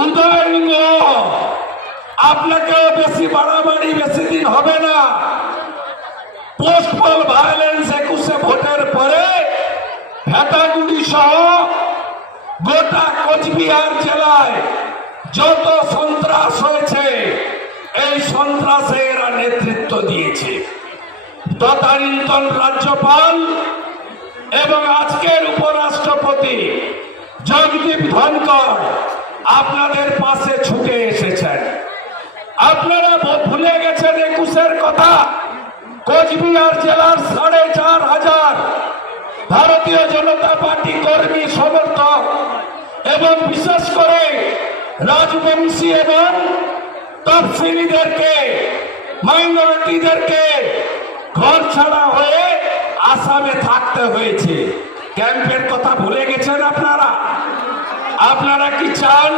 উদয়লিঙ্গ আপনাকে বেশি বাড়াবাড়ি বেশি দিন হবে না। পোস্টপল ভায়োলেন্স 21 ভোটের পরে ভেটাগুড়ি সহ গোটা কোচবিহার জেলায় যত সন্ত্রাস হয়েছে এই সন্ত্রাসে এরা নেতৃত্ব দিয়েছে। তদানীন্তন রাজ্যপাল এবং আজকের উপরাষ্ট্রপতি জগদীপ ধনকর আপনাদের পাশে ছুটে এসেছেন। আপনারা ভুলে গেছেন 21-এর কথা। কোচবিহার জেলার 4,500 ভারতীয় জনতা পার্টি কর্মী সমর্থক এবং বিশেষ করে রাজবংশী এবং তফসিলিদেরকে মাইনরিটিদেরকে ঘর ছাড়া হয়ে আসামে থাকতে হয়েছে। ক্যাম্পের কথা ভুলে গেছেন আপনারা। আপনারা কি চান